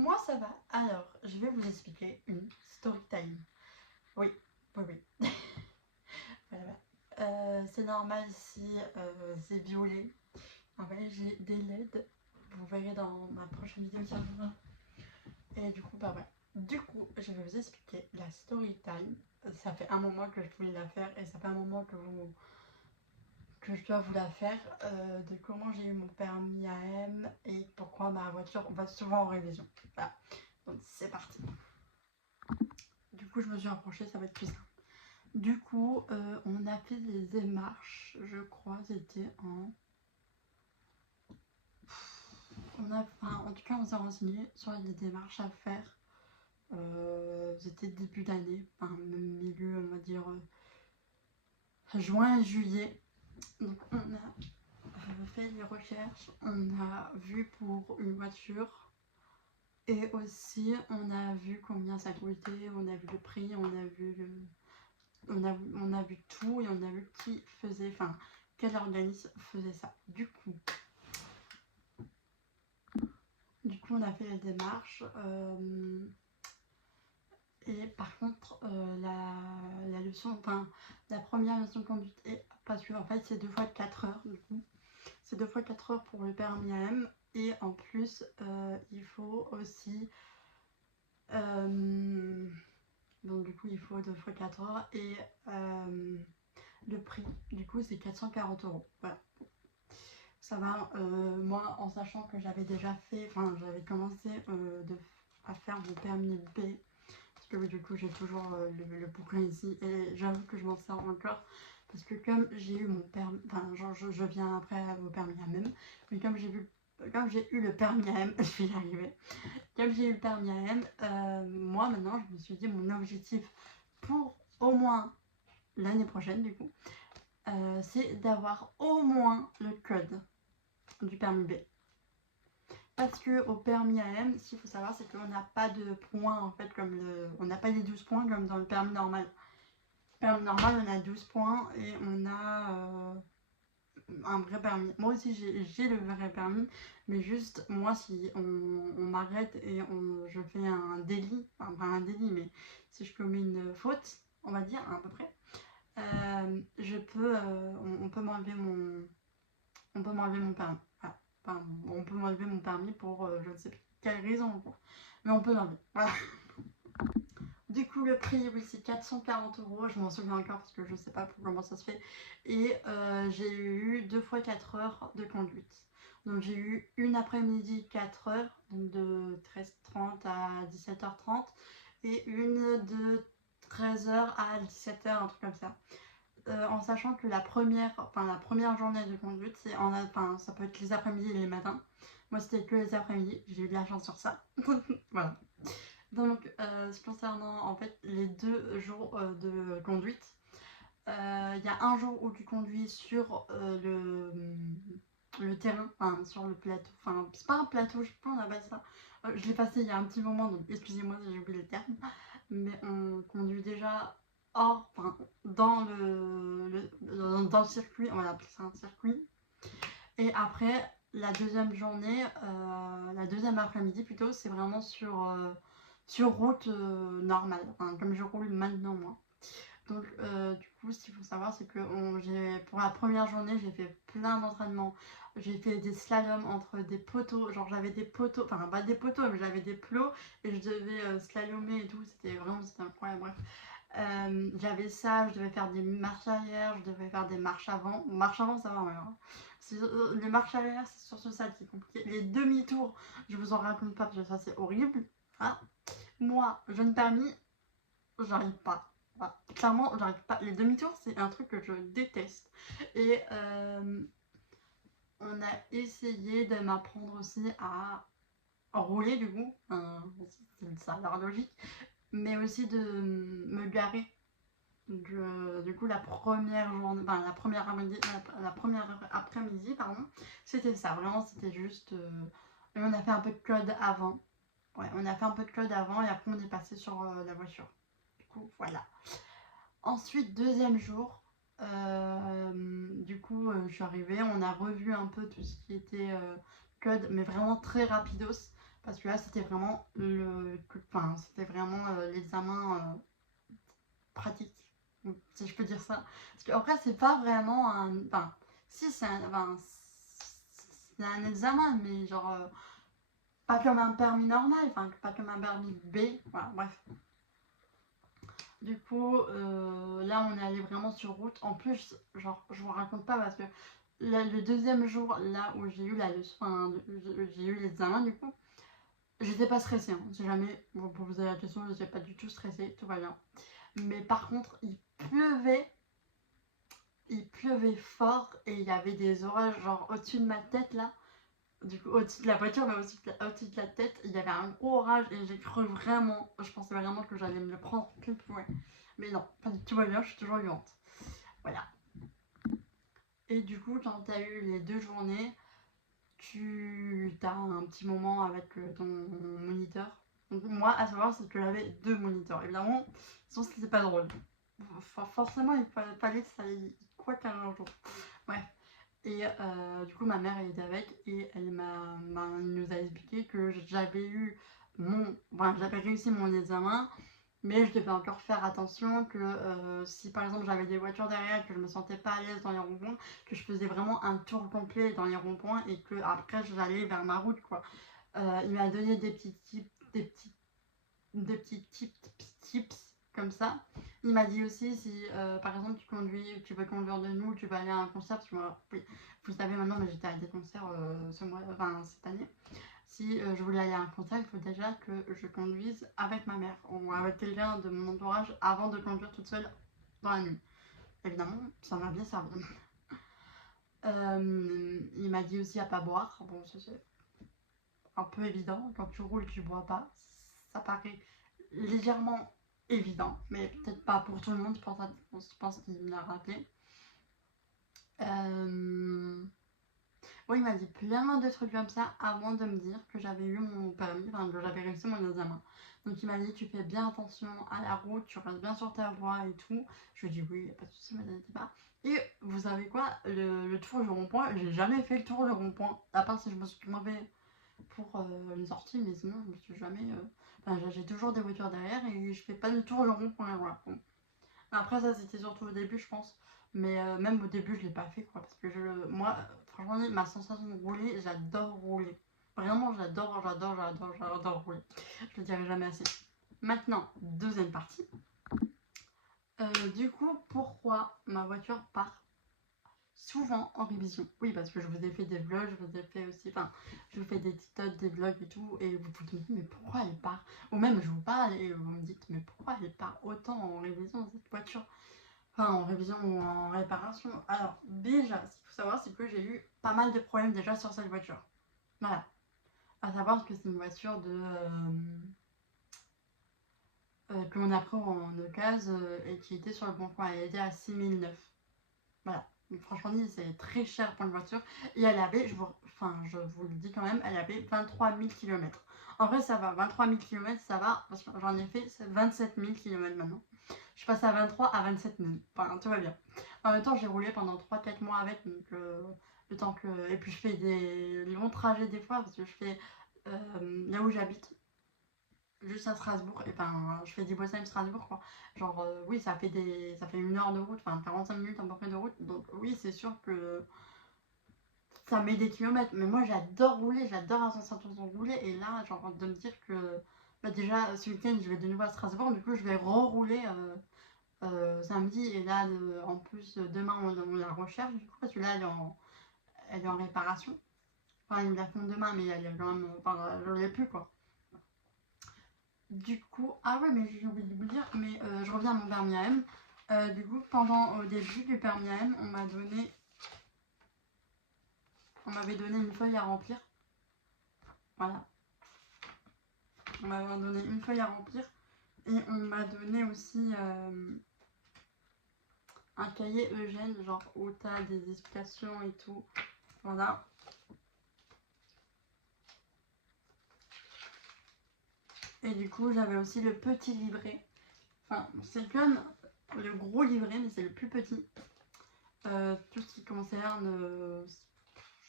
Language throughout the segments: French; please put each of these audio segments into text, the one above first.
Moi ça va. Alors, je vais vous expliquer une story time. Oui, oui, oui. Voilà. C'est normal si c'est violet. En fait, j'ai des LED. Vous verrez dans ma prochaine vidéo sur le. Et du coup, bah ouais. Du coup, je vais vous expliquer la story time. Ça fait un moment que je voulais la faire et ça fait un moment que je dois vous la faire, de comment j'ai eu mon permis AM et pourquoi ma voiture va souvent en révision. Voilà, donc c'est parti. Du coup, je me suis rapprochée, ça va être plus simple. Du coup, on a fait des démarches, je crois, c'était en... en tout cas, on s'est renseigné sur les démarches à faire. C'était début d'année, enfin, même milieu, on va dire, juin et juillet. Donc, on a fait les recherches, on a vu pour une voiture et aussi on a vu combien ça coûtait, on a vu le prix, on a vu on a vu tout et on a vu qui faisait, enfin quel organisme faisait ça. Du coup on a fait les démarches, et par contre la leçon, enfin la première leçon de conduite est parce que en fait c'est 2 fois 4 heures, du coup c'est 2 fois 4 heures pour le permis AM. Et en plus, il faut aussi... donc du coup, il faut 2 fois 4 heures. Et le prix, du coup, c'est 440 €. Voilà. Ça va, moi, en sachant que j'avais déjà fait... Enfin, j'avais commencé à faire mon permis B. Parce que du coup, j'ai toujours le bouquin ici. Et j'avoue que je m'en sers encore. Parce que comme j'ai eu mon permis... Enfin, genre, je viens après au permis AM. Mais comme j'ai eu le permis AM, je vais y arriver. Comme j'ai eu le permis AM, moi maintenant je me suis dit mon objectif pour au moins l'année prochaine du coup, c'est d'avoir au moins le code du permis B. Parce que au permis AM, ce qu'il faut savoir, c'est qu'on n'a pas de points en fait, on n'a pas les 12 points comme dans le permis normal. Le permis normal, on a 12 points et on a un vrai permis. Moi aussi j'ai le vrai permis, mais juste moi si on m'arrête et je fais un délit, enfin pas un délit, mais si je commets une faute, on va dire à peu près, je peux, on peut m'enlever mon permis. Voilà. Enfin, on peut m'enlever mon permis pour je ne sais plus quelle raison, mais on peut l'enlever. Voilà. Du coup, le prix, oui, c'est 440 €. Je m'en souviens encore parce que je sais pas comment ça se fait. Et j'ai eu 2 fois 4 heures de conduite. Donc, j'ai eu une après-midi 4 heures, donc de 13h30 à 17h30. Et une de 13h à 17h, un truc comme ça. En sachant que la première journée de conduite, ça peut être les après-midi et les matins. Moi, c'était que les après-midi. J'ai eu de la chance sur ça. Voilà. Donc, concernant en fait les 2 jours de conduite, il y a un jour où tu conduis sur le terrain, enfin sur le plateau, enfin c'est pas un plateau, je sais pas on appelle ça. Je l'ai passé il y a un petit moment, donc excusez-moi si j'ai oublié le terme, mais on conduit déjà hors, enfin dans le circuit, on va appeler ça un circuit. Et après la deuxième journée, la deuxième après-midi plutôt, c'est vraiment sur route normale, enfin, comme je roule maintenant moi. Donc du coup, ce qu'il faut savoir, c'est que pour la première journée, j'ai fait plein d'entraînements. J'ai fait des slaloms entre des poteaux, genre j'avais des poteaux, enfin pas des poteaux, mais j'avais des plots et je devais slalomer et tout, c'était incroyable, bref. J'avais ça, je devais faire des marches arrière, je devais faire des marches avant. Marche avant, ça va, hein. Les marches arrière, c'est surtout ça qui est compliqué. Les demi-tours, je vous en raconte pas parce que ça c'est horrible. Hein. Moi, jeune permis, j'arrive pas. Voilà. Clairement, j'arrive pas. Les demi-tours, c'est un truc que je déteste. Et on a essayé de m'apprendre aussi à rouler du coup. Ça a l'air logique. Mais aussi de me garer. Du coup, la première journée, enfin la première après-midi, pardon, c'était ça. Vraiment, c'était juste. Et on a fait un peu de code avant. Ouais, on a fait un peu de code avant et après on est passé sur la voiture. Du coup, voilà. Ensuite, deuxième jour, du coup, je suis arrivée, on a revu un peu tout ce qui était code, mais vraiment très rapidos, Parce que là, c'était vraiment c'était vraiment l'examen pratique, si je peux dire ça. Parce qu'après, c'est pas vraiment un. Enfin, si, c'est un examen, mais genre. Pas comme un permis normal, enfin, pas comme un permis B. Voilà, bref. Du coup, là, on est allé vraiment sur route. En plus, genre, je vous raconte pas parce que là, le deuxième jour, là où j'ai eu la leçon, enfin, j'ai eu l'examen, du coup, j'étais pas stressée. Hein. Si jamais vous me posez la question, je n'étais pas du tout stressée, tout va bien. Mais par contre, il pleuvait fort et il y avait des orages, genre au-dessus de ma tête là. Du coup, au-dessus de la voiture, mais aussi au-dessus de la tête, il y avait un gros orage et j'ai cru vraiment, je pensais vraiment que j'allais me le prendre plein fouet. Mais non, pas du tout bien, je suis toujours vivante. Voilà. Et du coup, quand tu as eu les 2 journées, tu as un petit moment avec ton moniteur. Donc moi, à savoir, c'est que j'avais 2 moniteurs. Évidemment, sinon c'était pas drôle. Forcément, il fallait que ça aille quoi qu'un jour. Bref. Et du coup, ma mère elle était avec et elle nous a expliqué que j'avais réussi mon examen, mais je devais encore faire attention que si par exemple j'avais des voitures derrière, que je me sentais pas à l'aise dans les ronds-points, que je faisais vraiment un tour complet dans les ronds-points et que après j'allais vers ma route quoi. Il m'a donné des petits tips, tips comme ça. Il m'a dit aussi si par exemple tu veux conduire de nous, tu vas aller à un concert, parce que moi, oui, vous savez maintenant, mais j'étais à des concerts cette année. Si je voulais aller à un concert, il faut déjà que je conduise avec ma mère ou avec quelqu'un de mon entourage avant de conduire toute seule dans la nuit. Évidemment, ça m'a bien servi. Il m'a dit aussi à pas boire. Bon, c'est un peu évident. Quand tu roules, tu bois pas. Ça paraît légèrement évident, mais peut-être pas pour tout le monde. Je pense qu'il me l'a rappelé. Oui, il m'a dit plein de trucs comme ça avant de me dire que j'avais eu mon permis, enfin que j'avais réussi mon examen. Donc il m'a dit tu fais bien attention à la route, tu restes bien sur ta voie et tout. Je lui ai dit oui, y a pas de soucis, m'inquiétez pas. Et vous savez quoi, le tour du rond-point, j'ai jamais fait le tour du rond-point, à part si je me suis mauvais pour une sortie, mais sinon je me suis jamais. Enfin, j'ai toujours des voitures derrière et je fais pas le tour du rond-point. Voilà. Bon. Après, ça c'était surtout au début, je pense. Mais même au début, je l'ai pas fait quoi. Parce que moi, franchement, ma sensation de rouler, j'adore rouler. Vraiment, j'adore rouler. Je le dirai jamais assez. Maintenant, deuxième partie. Du coup, pourquoi ma voiture part souvent en révision? Oui, parce que je vous ai fait des vlogs, je vous ai fait aussi, enfin, je vous fais des TikTok, des vlogs et tout, et vous vous dites, mais pourquoi elle part? Ou même, je vous parle et vous me dites, mais pourquoi elle part autant en révision cette voiture? Enfin, en révision ou en réparation. Alors, déjà, ce qu'il faut savoir, c'est que j'ai eu pas mal de problèmes déjà sur cette voiture. Voilà. À savoir que c'est une voiture que l'on a pris en occasion et qui était sur le bon coin. Elle était à 6009. Voilà. Donc, franchement, c'est très cher pour une voiture. Et elle avait, je vous le dis quand même, elle avait 23 000 km. En vrai, ça va. 23 000 km, ça va. Parce que j'en ai fait 27 000 km maintenant. Je passe à 23 à 27 000. Enfin, tout va bien. En même temps, j'ai roulé pendant 3-4 mois avec. Donc, le temps que. Et puis, je fais des longs trajets des fois. Parce que je fais. Là où j'habite, juste à Strasbourg. Et ben, je fais des Strasbourg, quoi. Genre, oui, ça fait 1 heure de route. Enfin, 45 minutes à peu près de route. Donc, oui, c'est sûr que ça met des kilomètres. Mais moi, j'adore rouler. J'adore la sensation de rouler. Et là, j'ai envie de me dire que. Bah, déjà, ce week-end, je vais de nouveau à Strasbourg. Du coup, je vais rerouler. Samedi et là en plus demain on la recherche du coup parce que là elle est en réparation, enfin ils me la font demain mais elle est quand même, enfin je l'ai plus quoi. Du coup, ah ouais mais j'ai oublié de vous le dire, mais je reviens à mon permis AM. Du coup au début du permis AM on m'avait donné une feuille à remplir, voilà, on m'avait donné une feuille à remplir et on m'a donné aussi un cahier Eugène, genre où t'as des explications et tout. Voilà. Et du coup, j'avais aussi le petit livret. Enfin, c'est comme le gros livret, mais c'est le plus petit. Tout ce qui concerne,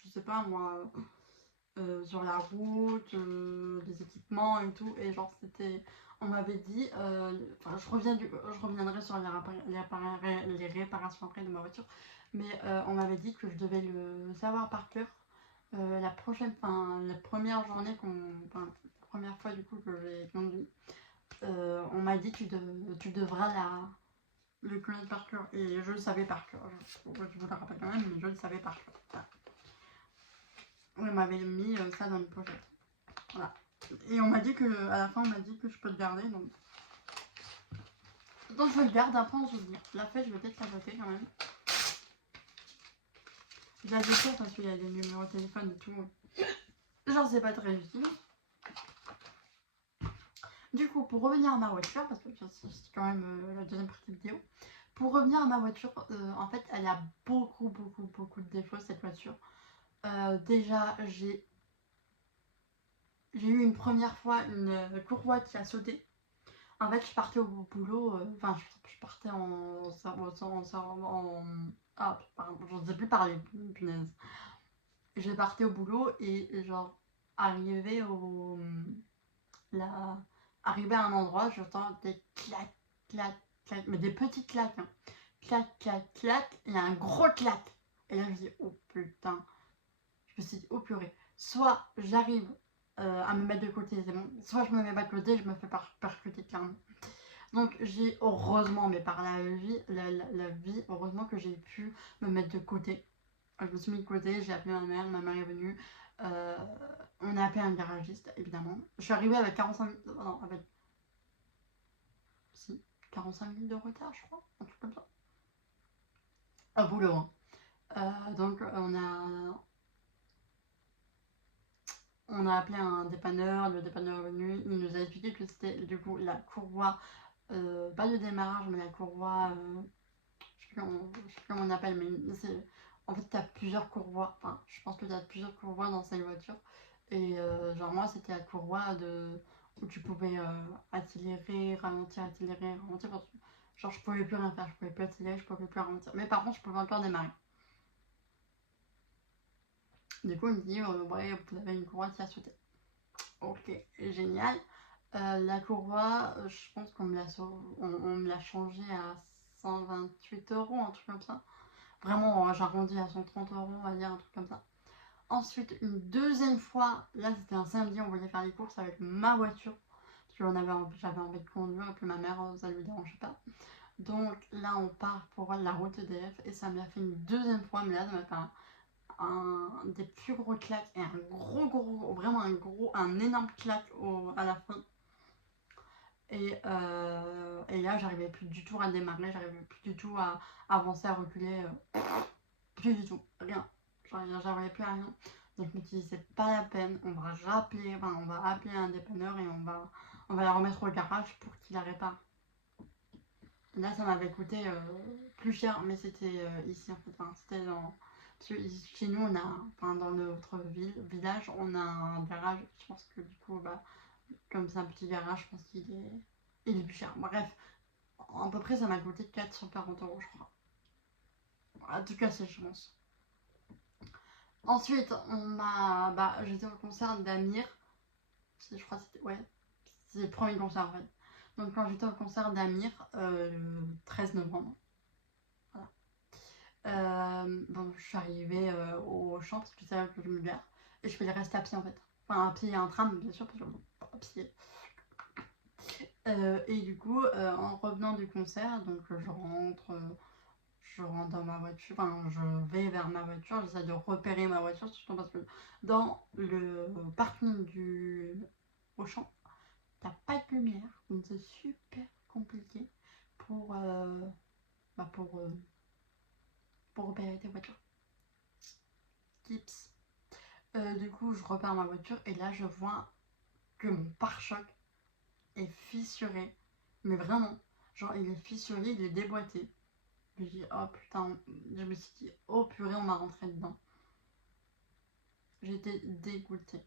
je sais pas moi, sur la route, les équipements et tout. Et genre c'était, on m'avait dit, enfin je reviendrai sur les réparations après de ma voiture, mais on m'avait dit que je devais le savoir par cœur la première journée enfin, la première fois du coup que j'ai conduit. On m'a dit tu devras le connaître par cœur, et je le savais par cœur. Je vous le rappelle quand même, mais je le savais par cœur. Voilà. On m'avait mis ça dans une pochette. Voilà. Et on m'a dit que, à la fin, on m'a dit que je peux le garder, donc je le garde après en souvenir. La fête, je vais peut-être la voter quand même. Je la déchire parce qu'il y a des numéros de téléphone et tout. Genre, c'est pas très utile. Du coup, pour revenir à ma voiture, parce que c'est quand même la deuxième partie de vidéo. Pour revenir à ma voiture, en fait, elle a beaucoup de défauts, cette voiture. Déjà, j'ai eu une première fois une courroie qui a sauté. En fait, je partais au boulot, enfin, je partais ah, pardon, je ne sais plus parler, punaise. Je partais au boulot et genre, arrivé arrivé à un endroit, j'entends des clac, clac, clac, mais des petits clacs, hein. Clac, clac, clac, et un gros clac. Et là, je me dis, oh putain. Je me suis dit, oh purée. Soit j'arrive à me mettre de côté, c'est bon. Soit je me mets pas de côté, je me fais percuter clairement. Donc j'ai heureusement, mais par la vie, heureusement que j'ai pu me mettre de côté. Je me suis mis de côté, j'ai appelé ma mère est venue. On a appelé un garagiste, évidemment. Je suis arrivée avec 45 minutes, non, avec... Si, 45 minutes de retard, je crois, un truc comme ça. Au boulot, hein. Donc on a appelé un dépanneur, le dépanneur est venu, il nous a expliqué que c'était du coup la courroie, pas de démarrage, mais la courroie, je sais plus comment on appelle, mais c'est... En fait, tu as plusieurs courroies, enfin, je pense que tu as plusieurs courroies dans cette voiture, et genre moi, c'était la courroie où tu pouvais accélérer, ralentir, parce que genre je pouvais plus rien faire, je pouvais plus accélérer, je pouvais plus ralentir, mais par contre, je pouvais encore démarrer. Du coup, il me dit, ouais, vous avez une courroie qui a sauté. Ok, génial. La courroie, je pense qu'on me l'a changée à 128 euros, un truc comme ça. Vraiment, j'arrondis à 130 euros, on va dire, un truc comme ça. Ensuite, une deuxième fois, là c'était un samedi, on voulait faire les courses avec ma voiture. Parce que j'avais envie de conduire et puis ma mère, ça lui dérangeait pas. Donc là, on part pour la route EDF et ça me l'a fait une deuxième fois, mais là, ça m'a fait des plus gros claques et un vraiment un énorme claque à la fin. Et là, j'arrivais plus du tout à démarrer, j'arrivais plus du tout à avancer, à reculer, plus du tout, rien. J'arrivais plus à rien. Donc je me suis dit, c'est pas la peine, on va appeler un dépanneur et on va la remettre au garage pour qu'il la répare. Là, ça m'avait coûté plus cher, mais c'était ici en fait, enfin, c'était dans... Parce que chez nous, dans notre village, on a un garage. Je pense que du coup, comme c'est un petit garage, je pense il est plus cher. Bref, à peu près, ça m'a coûté 440 euros, je crois. En tout cas, c'est je pense. Ensuite, j'étais au concert d'Amir. Je crois que c'était... Ouais, c'est le premier concert en fait. Donc quand j'étais au concert d'Amir, le 13 novembre. Donc je suis arrivée au champ parce que c'est là que je me gare. Et je vais rester à pied en fait. Enfin, à pied et un tram, bien sûr, parce que à pied. Et du coup, en revenant du concert, donc je rentre dans ma voiture, enfin je vais vers ma voiture, j'essaie de repérer ma voiture, surtout parce que dans le parking du Auchan, t'as pas de lumière, donc c'est super compliqué pour, pour repérer tes voitures. Tips. Du coup, je repère ma voiture et là, je vois que mon pare-choc est fissuré. Mais vraiment, genre, il est fissuré, il est déboîté. Je me dis, oh putain, je me suis dit, oh purée, on m'a rentré dedans. J'étais dégoûtée.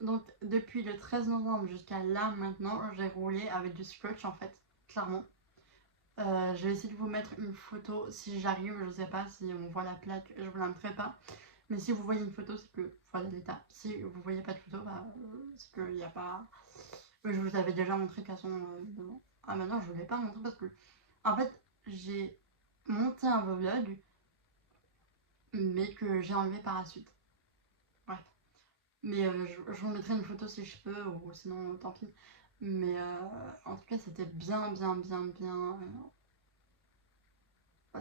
Donc, depuis le 13 novembre jusqu'à là, maintenant, j'ai roulé avec du scotch en fait, clairement. Je vais essayer de vous mettre une photo si j'arrive, je sais pas si on voit la plaque, je vous la mettrai pas. Mais si vous voyez une photo, c'est que voilà l'état. Si vous voyez pas de photo, bah, c'est qu'il n'y a pas... Je vous avais déjà montré de toute façon devant. Ah maintenant je ne voulais pas montrer parce que en fait j'ai monté un vlog mais que j'ai enlevé par la suite. Bref. Mais je vous mettrai une photo si je peux ou sinon tant pis. Mais en tout cas c'était bien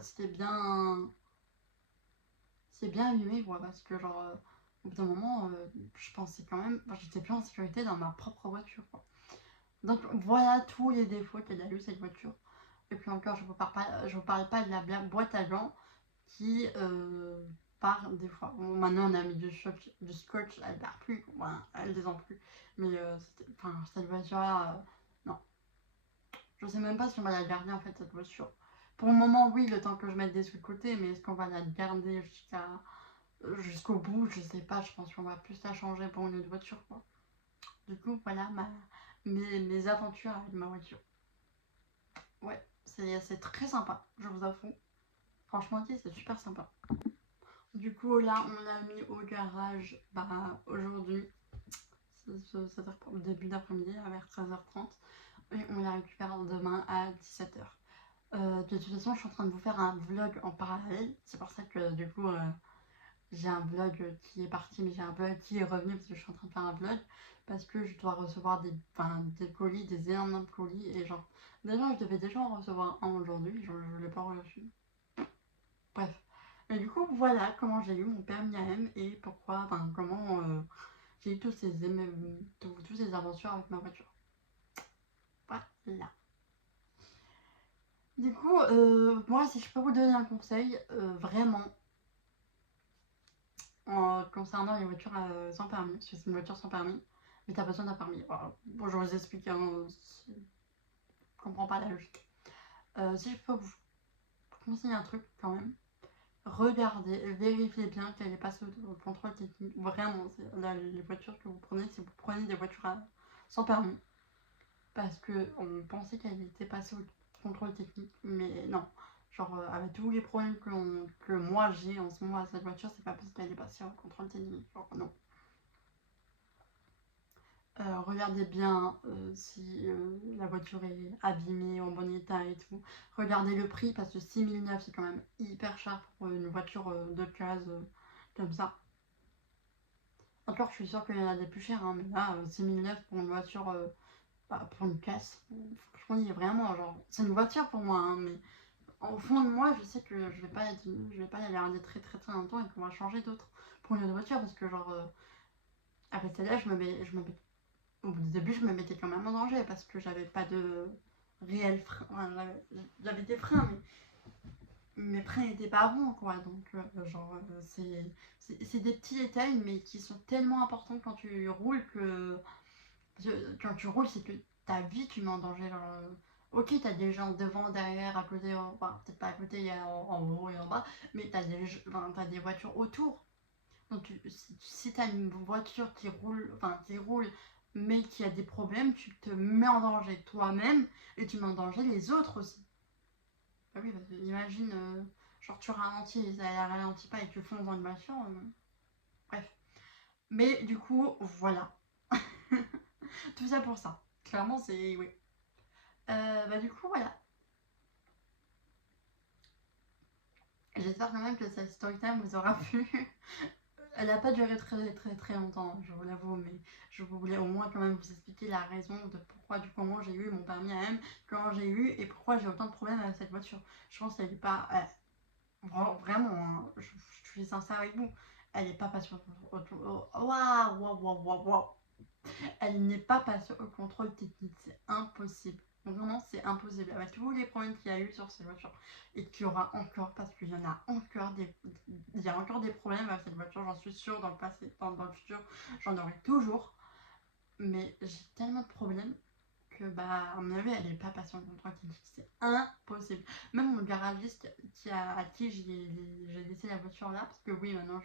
c'était bien... C'est bien allumé quoi parce que genre au bout d'un moment je pensais quand même... Enfin, j'étais plus en sécurité dans ma propre voiture quoi. Donc voilà tous les défauts qu'elle a eu cette voiture. Et puis encore, je vous parle pas de la boîte à gants qui part des fois. Bon, maintenant on a mis du scotch, elle part plus, enfin, elle descend plus. Mais cette voiture-là, non. Je sais même pas si on va la garder en fait cette voiture. Pour le moment, oui, le temps que je mette des sous de côté, mais est-ce qu'on va la garder jusqu'au bout? Je sais pas, je pense qu'on va plus la changer pour une autre voiture quoi. Du coup, voilà mes aventures avec ma voiture. Ouais, c'est très sympa, je vous avoue. Franchement, ok, c'est super sympa. Du coup, là, on l'a mis au garage aujourd'hui, début d'après-midi, vers 13h30. Et on la récupère demain à 17h. De toute façon, je suis en train de vous faire un vlog en parallèle. C'est pour ça que du coup, j'ai un vlog qui est parti, mais j'ai un vlog qui est revenu parce que je suis en train de faire un vlog. Parce que je dois recevoir des colis, des énormes colis. Et genre, déjà, je devais déjà en recevoir un aujourd'hui. Je ne l'ai pas reçu. Bref. Et du coup, voilà comment j'ai eu mon permis AM et pourquoi, enfin, comment j'ai eu toutes ces aventures avec ma voiture. Voilà. Du coup, moi, si je peux vous donner un conseil, vraiment, concernant les voitures sans permis, parce que c'est une voiture sans permis, mais t'as besoin d'un permis. Voilà. Bon, je vous explique, hein, si je comprends pas la logique. Si je peux vous conseiller un truc quand même, regardez, vérifiez bien qu'elle est passée au contrôle technique. Vraiment, les voitures que vous prenez, si vous prenez des voitures sans permis, parce que on pensait qu'elle était passée au contrôle technique, mais non. Genre, avec tous les problèmes que moi j'ai en ce moment à cette voiture, c'est pas parce qu'elle est passée au contrôle technique. Genre, non. Regardez bien si la voiture est abîmée, en bon état et tout. Regardez le prix parce que 6009 c'est quand même hyper cher pour une voiture de case comme ça. Encore, je suis sûre qu'il y en a des plus chers, hein, mais là, 6009 pour une voiture, pour une casse, franchement, il est vraiment genre. C'est une voiture pour moi, hein, mais au fond de moi, je sais que je vais pas y garder très longtemps et qu'on va changer d'autres pour une autre voiture parce que, genre, avec celle-là, au début, je me mettais quand même en danger parce que j'avais pas de réel frein. Enfin, j'avais des freins, mais mes freins n'étaient pas bons, quoi. Donc, c'est des petits détails, mais qui sont tellement importants quand tu roules quand tu roules, c'est que ta vie, tu mets en danger. Genre, ok, t'as des gens devant, derrière, à côté, enfin, peut-être pas à côté, il y a en haut et en bas, mais t'as des voitures autour. Donc, si tu as une voiture qui roule, mais qui a des problèmes, tu te mets en danger toi-même et tu mets en danger les autres aussi. Bah oui, parce que imagine, genre tu ralentis et ça ralentit pas et tu fonces dans une voiture. Bref. Mais du coup, voilà. Tout ça pour ça. Clairement, c'est. Oui. Du coup, voilà. J'espère quand même que cette story time vous aura plu. Elle n'a pas duré très longtemps, je vous l'avoue, mais je voulais au moins quand même vous expliquer la raison de pourquoi, du comment j'ai eu mon permis AM, comment j'ai eu et pourquoi j'ai autant de problèmes avec cette voiture. Je pense qu'elle n'est pas... vraiment, hein, je suis sincère avec vous, elle n'est pas passée waouh. Elle n'est pas passée au contrôle technique, c'est impossible. Vraiment, c'est impossible. Avec tous les problèmes qu'il y a eu sur cette voiture et qu'il y aura encore, parce qu'il y en a encore il y a encore des problèmes avec cette voiture, j'en suis sûre, dans le passé, dans le futur, j'en aurai toujours. Mais j'ai tellement de problèmes que, à mon avis, elle n'est pas passée au contrôle technique. C'est impossible. Même mon garagiste à qui j'ai laissé la voiture là, parce que oui, maintenant,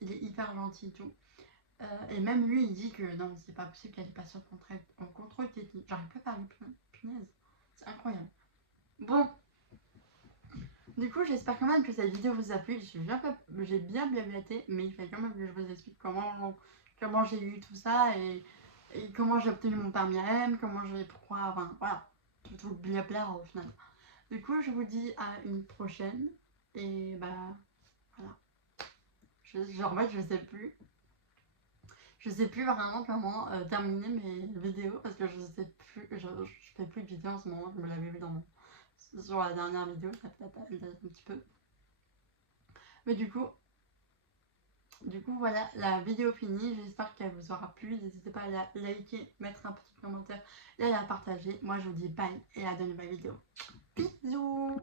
il est hyper gentil et tout. Et même lui, il dit que non, c'est pas possible qu'elle ait passé en contrôle technique. J'arrive pas à parler, punaise. C'est incroyable. Bon, Du coup, j'espère quand même que cette vidéo vous a plu. J'ai bien blablaté, mais il fallait quand même que je vous explique comment j'ai eu tout ça et comment j'ai obtenu mon permis à M, pourquoi, enfin voilà, tout le blabla au final. Du coup, je vous dis à une prochaine et bah voilà. En fait, je sais plus. Je sais plus vraiment comment terminer mes vidéos parce que je sais plus, je fais plus de vidéos en ce moment. Je me l'avais vu sur la dernière vidéo, ça date un petit peu. Mais du coup voilà, la vidéo finie. J'espère qu'elle vous aura plu. N'hésitez pas à la liker, mettre un petit commentaire et à la partager. Moi, je vous dis bye et à de nouvelles vidéos. Bisous.